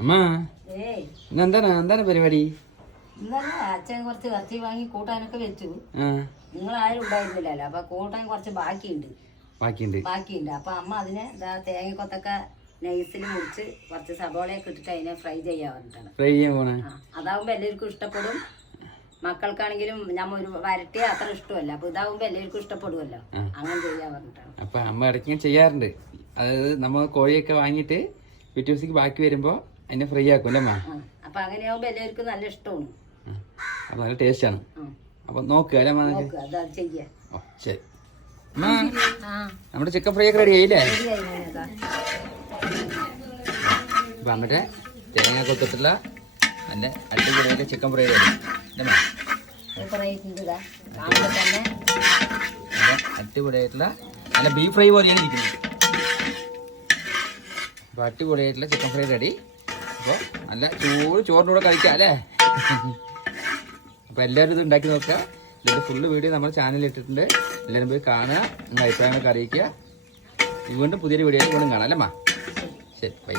അമ്മ എന്താണ് പരിപാടി? ഇന്നലെ അച്ഛൻ കുറച്ച് ഇറച്ചി വാങ്ങി കൂട്ടാനൊക്കെ വെച്ചു. നിങ്ങൾ ആരും ഉണ്ടായിരുന്നില്ലല്ലോ, അപ്പൊ കൂട്ടാൻ കുറച്ച് ബാക്കിയുണ്ട്. അപ്പൊ അമ്മ അതിനെ തേങ്ങക്കൊത്തൊക്കെ നൈസിൽ മുറിച്ച് കുറച്ച് സബോളയൊക്കെ ഇട്ടിട്ട് അതിനെ ഫ്രൈ ചെയ്യാൻ പറഞ്ഞിട്ടാണ്. അതാവുമ്പോ എല്ലാവർക്കും ഇഷ്ടപ്പെടും. മക്കൾക്കാണെങ്കിലും ഞാൻ ഒരു വരട്ടിയ അത്ര ഇഷ്ടമല്ല, അപ്പൊ ഇതാവുമ്പോ എല്ലാവർക്കും ഇഷ്ടപ്പെടുമല്ലോ, അങ്ങനെ ചെയ്യാൻ പറഞ്ഞിട്ടാണ്. അപ്പൊ അമ്മ ഇടയ്ക്ക് ചെയ്യാറുണ്ട്. അതായത് നമ്മൾ കോഴിയൊക്കെ വാങ്ങിയിട്ട് പിറ്റേ ദിവസത്തേക്ക് ബാക്കി വരുമ്പോ അതിനെ ഫ്രൈ ആക്കും അല്ലേ അമ്മ? അപ്പൊ അങ്ങനെയാവുമ്പോ എല്ലാവർക്കും നല്ല ഇഷ്ടമാണ്, അപ്പൊ നല്ല ടേസ്റ്റ് ആണ്. അപ്പൊ നോക്കുക അല്ലേ അമ്മ? ചെയ്യാം. ശരി, നമ്മുടെ ചിക്കൻ ഫ്രൈ ഒക്കെ റെഡി ആയില്ലേ? അപ്പൊ അമ്മയുടെ തേങ്ങ കൊത്തിട്ടുള്ള നല്ല അടിപൊളിയായിട്ട് ചിക്കൻ ഫ്രൈ റെഡി അടിപൊളിയായിട്ടുള്ള നല്ല ബീഫ് ഫ്രൈ പോലെയാണ് ഇരിക്കുന്നത്. അപ്പൊ അടിപൊളിയായിട്ടുള്ള ചിക്കൻ ഫ്രൈ റെഡി. അപ്പോൾ നല്ല ചോറിൻ്റെ കൂടെ കഴിക്കാം അല്ലേ? അപ്പോൾ എല്ലാവരും ഇത് ഉണ്ടാക്കി നോക്കുക. ഇതിൻ്റെ ഫുള്ള് വീഡിയോ നമ്മുടെ ചാനലിൽ ഇട്ടിട്ടുണ്ട്. എല്ലാവരും പോയി കാണുക, നിങ്ങളുടെ അഭിപ്രായങ്ങളൊക്കെ അറിയിക്കുക. വീണ്ടും പുതിയൊരു വീഡിയോയിൽ വീണ്ടും കാണാം അല്ലേ അമ്മ? ശരി, ബൈ.